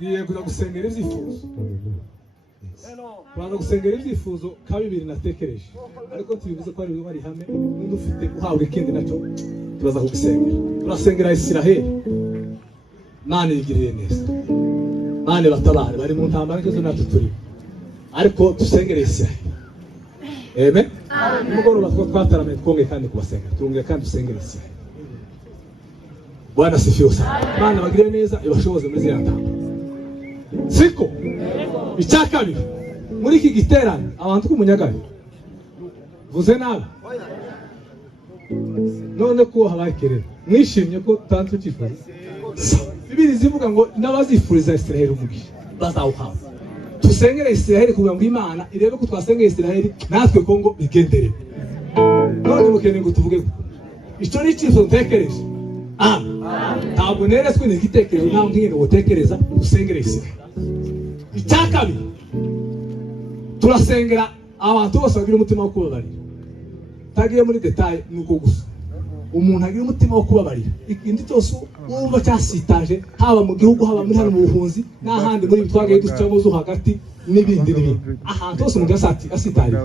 Giye kuza gusengera ibyifuzo. Kuza gusengera ibyifuzo kabibiri natekereje. Ariko tubivuze ko ari bari hamwe n'ufite uhawe ikindi nacyo tubaza kugusengera. Turasengera Isiraheli. Nane yigiriye neza. Nane batabare bari mu ntambara cyo natwe turi. Ariko dusengere Isiraheli. Amen. Mugoroba twatarame twonge kandi kubasengera. Twonge kandi dusengere Isiraheli. Bwana sifiwe sana. Mana bagire neza ibashoboze muri ziriya ntambara. Siko icyakabiri muri iki giterane abantu kumunyagaye vuze nabi none ko habakerera mwishimye ko tantu kifuza bibiri zivuga ngo n'abazifuriza Isiraheli umugisha bazawuhawe. Tusengere Isiraheli kugira ngo Imana irebe ko twasengeye Isiraheli natwe Kongo bigendere. None mukene ngo tuvuge icyo ni cyizo ntekereje. Ntabwo neretswe n'igitekerezo ntabwo ngene wotekereza usengere Isiraheli. Icyakabiri turasengera abantu bose bagira umutima wo kubabarira. Tagiye muri detail nuko gusa umuntu agira umutima wo kubabarira. Ikindi cyose wumva cyasitaje haba mu gihugu haba muri hano mu buhunzi n'ahandi muri bitwagaye ducamo zo hagati n'ibindi ahantu hose umuntu asitari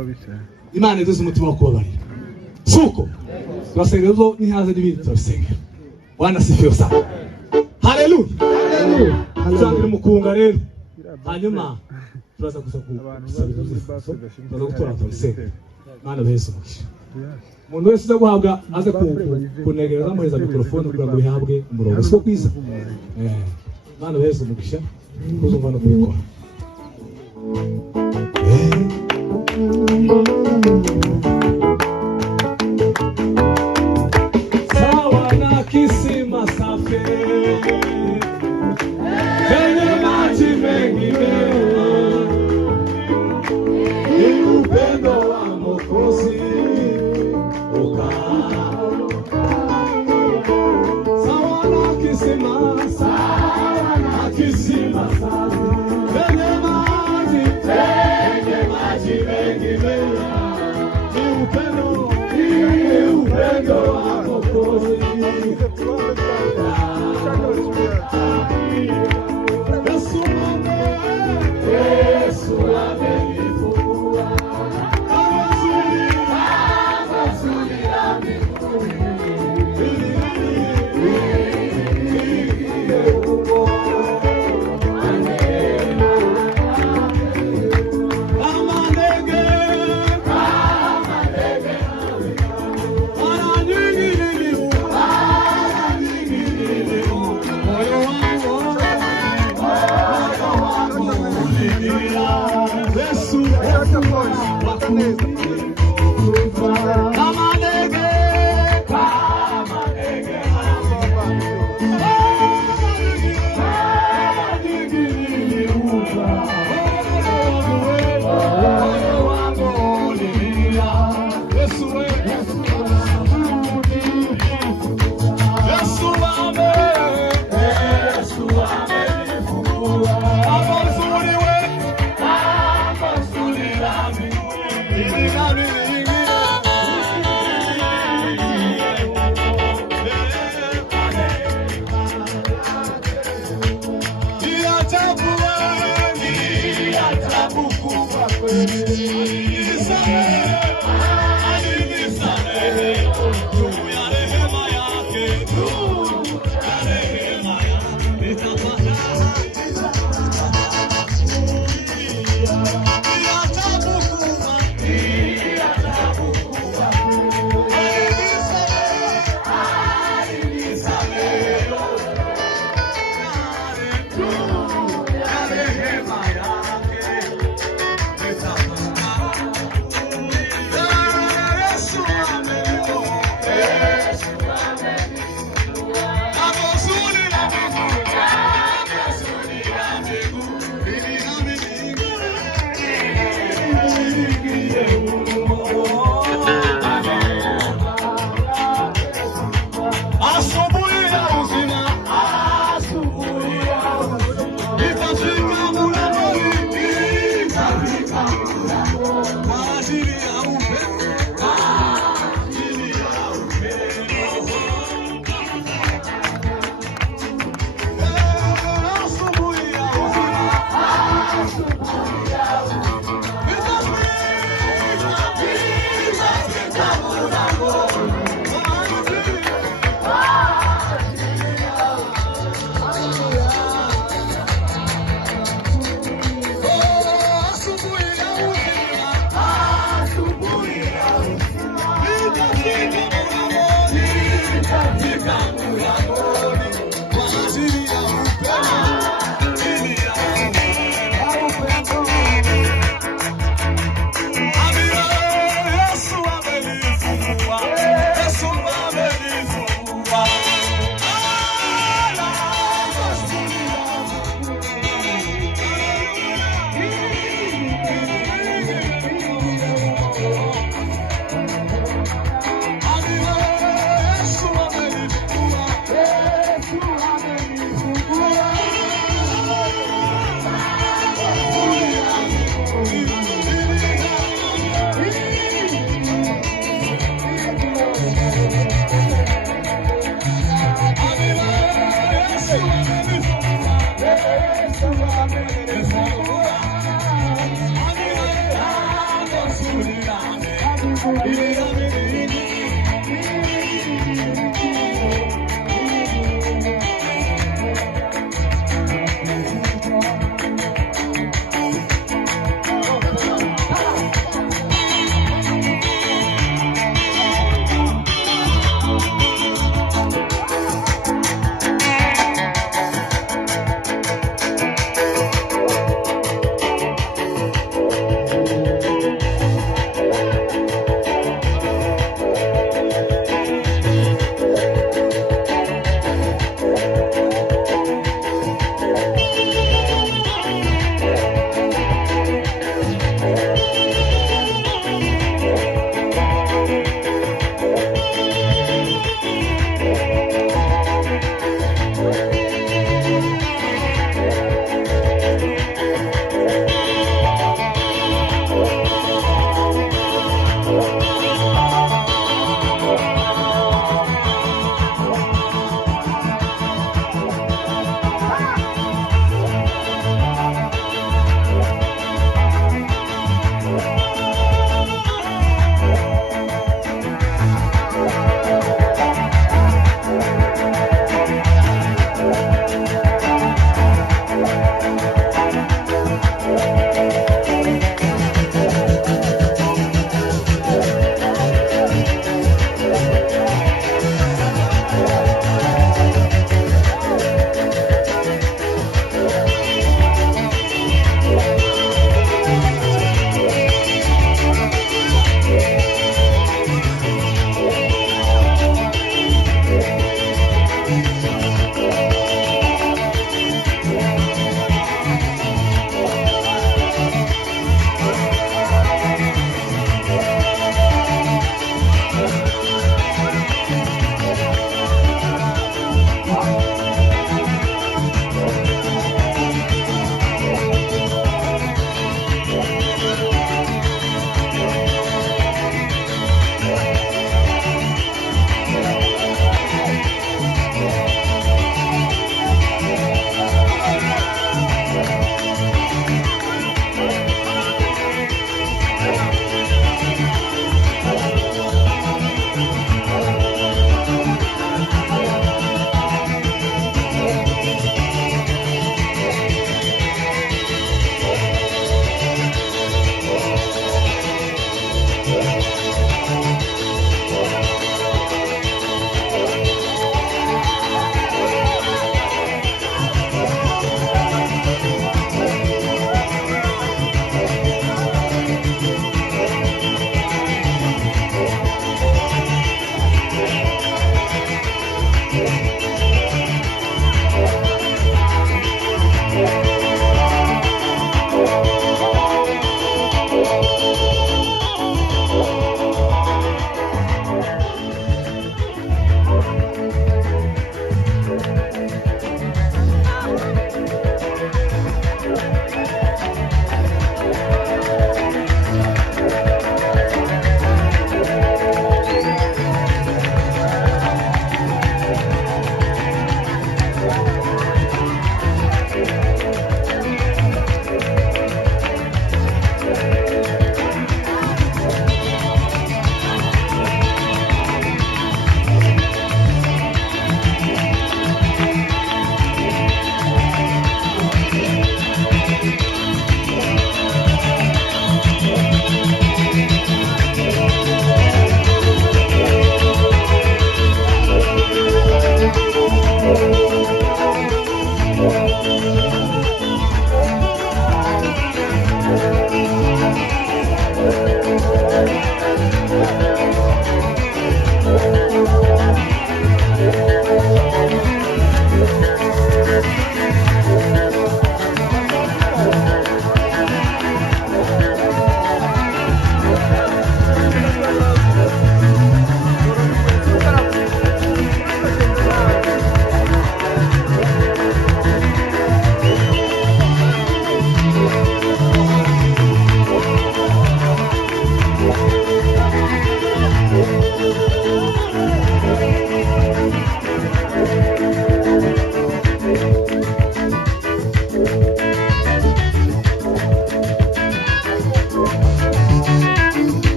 Imana iduze umutima wo kubabarira. Suko turasengera zo nihaze n'ibindi turasengera. Bwana sifiwe sana. Haleluya. Haleluya. Mukunga rero hanyuma turaza gutora turisenge. Mana beso mugisha. Umuntu wese uza guhabwa aze kunegereza amuhereza mikrofone kugira ngo bihabwe umurongo siko kwiza. Mana beso mugisha kuzumva no kubikora. Sawa na kisima safi kwenye maji mengi ni upendo wa Mwokozi sawa na kisima safi kwenye maji mengi ni upendo wa Mwokozi.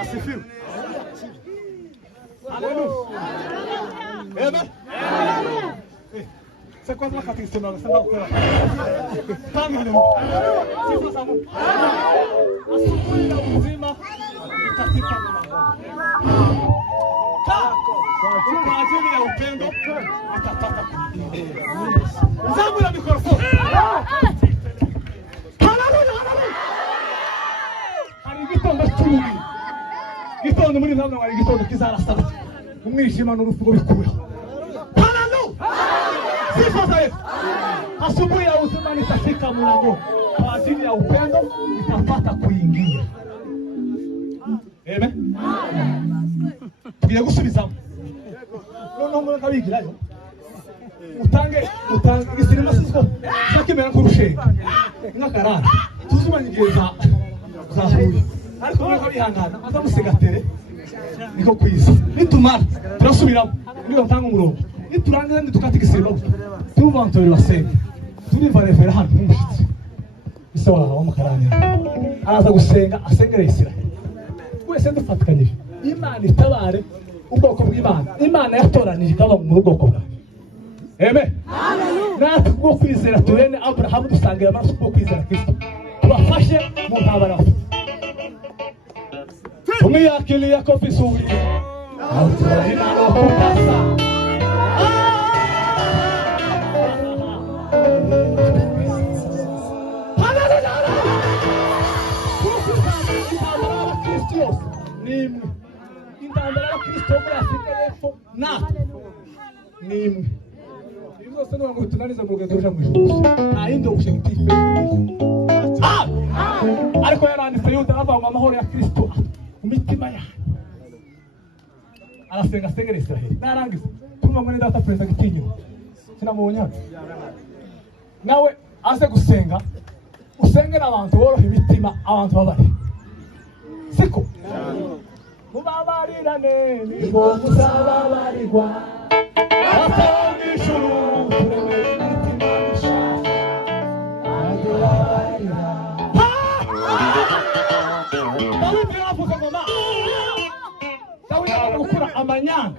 Asifiwe. Haleluya. Amen. Sasa kwanza wakati sema kwa kama leo. Sifa za Mungu. Asubuhi na uzima katika mlango. Kwa ajili ya upendo atapata kuingia. Zangu na mikrofoni. Gitondo muri ntabwo wari gitondo kizarasaba umwijima n'urufugo bikubeho. Haleluya. Sifa za Yesu. Asubuhi ya uzima nitafika mlango kwa ajili ya upendo nitapata kuingia. Amen. Tugiye gusubizamo. Noneho mureka bigirayo. Utange igisirima siko nakimera kurushenga. Ngakarara. Tuzumanye igihe zahuye. Ariko mureka bihangana azamusegatere niko kwiza. Nitumara turasubiramo. Niyo ntanga umurongo. Niturangiza nitukatikisira. Tuvantora basenge. Turivarevera hano nk'umushitsi. Ise wa mukarani. Araza gusenga asengere Isiraheli. Twese dufatikanyije. Imana itabare ubwoko bw'Imana. Imana yatoranije kaba mu bwoko bwa. Amen. Natwe bwo kwizera turene Abraham dusangira amaso bwo kwizera Kristo. Tubafashe mu ntabara. Tumia akili yako vizuri. Autorina okupasa. Nimwe intambara ya Kristo muri Afrika y'Epfo nimwe ibyo se ngo tunaniza mu rugendo ruja mu ijuru nta yindi objectif ariko yaranditse yuda abanga amahoro ya Kristo mu mitima yanyu arasenga asengera Israheli narangiza tuma mwene data perezida gitinyo sinamubonye hano nawe aze gusenga usengera abantu boroha imitima abantu babari siko mubabarirane nibo muzababarirwa atangishuru Dawidi avuga ngo Dawidi akukura amanyanga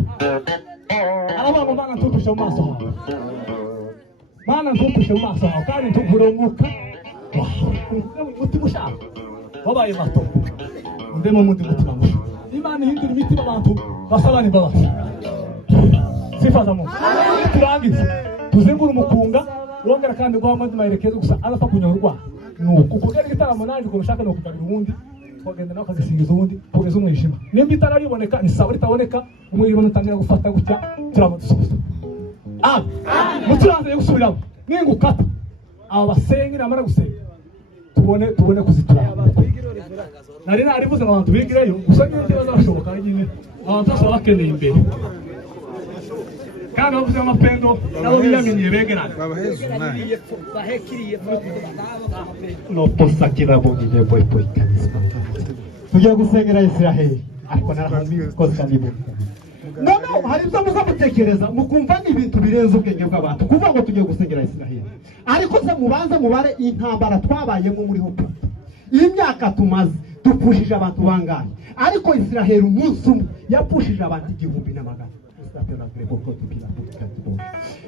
aravuga Mana ntupishe mu maso hawe Mana ntupishe mu maso hawe kandi ntugurumuka mutima ushaka wabaye mato ndemo mutima mushaka Imana ihindura imitima abantu basabana imbabazi sifa za Mungu turangiza tuzengura umukunga urongera kandi guhamagara maherekezo gusa arapfa kunyurwa nuko kugera igitaramo naje ko ushaka no kugabira ubundi kugenda nawe akagisingiza ubundi kugeza umwijima nimba itara riboneka ni sawa ritaboneka umwijima utangira gufata gutya turamo dusubiza muturanze gusubiramo ningukata aba basenga namara gusenga tubone kuzitura nari narivuze ngo abantu bigireyo gusa n'ibyo bazashoboka nyine abantu bose bakeneye imbere kandi bavuze amapendo nabo biyaminiye begerana no posakira bongeye boy kanisa tujya gusengera Israheli ariko narakoze kandi no hari ibyo muza gutekereza mukumva n'ibintu birenze ubwenge bw'abantu kuvuga ngo tugiye gusengera Israheli ariko se mubanze mubare intambara twabayemo muri hopa imyaka tumaze dupushije abantu bangahe ariko Israheli umunsi umwe yapushije abantu 1,000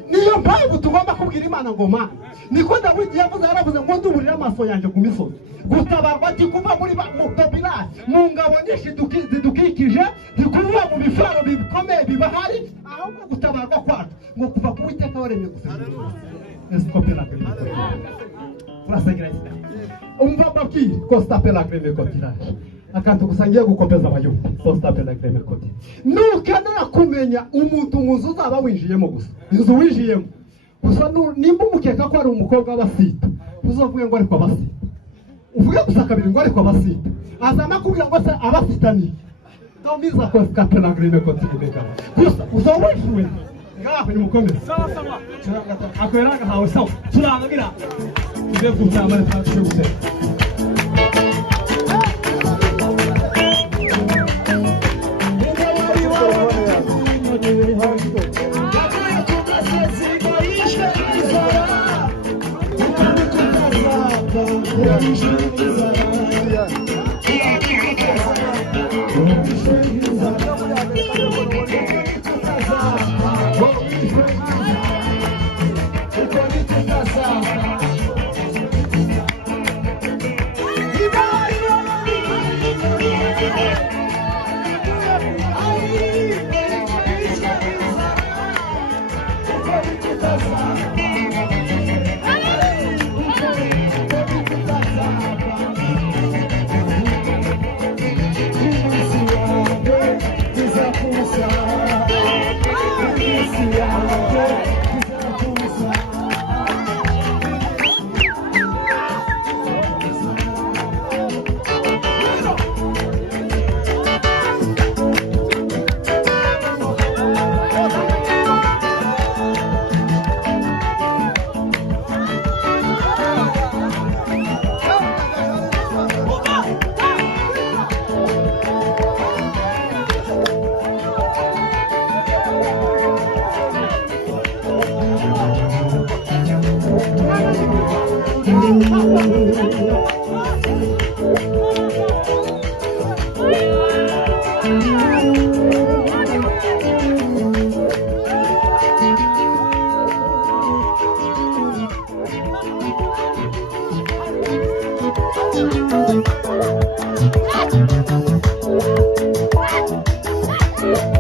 niyo mpamvu tugomba kubwira Imana ngo Mana niko Dawidi yaravuze ngo nduburire amaso yanjye ku misozi gutabarwa kuva muri Tobila mu ngabo nyinshi zidukikije zikuva mu bifaro bikomeye bibahari ahubwo gutabarwa kwacu ngo kuva ku Uwiteka waremye gusa esikopera urasengera umva bakiri ko stapela greme kotirage akantu gusangiye gukopeza abayumva so stapela greme kotirage nukenera kumenya umuntu muzu uzaba winjiyemo gusa inzu winjiyemo gusa nimba umukeka ko ari umukobwa w'abasita uzovuge ngo ariko abasita uvuge gusa kabiri ngo ariko abasita azama kubwira ngo se abasita ni ndomiza ko stapela greme kotirage gusa uzowishuwe ngaho ni mukomeza sawa akweraga hawe sawa turangira tuze kutamara twashuse What?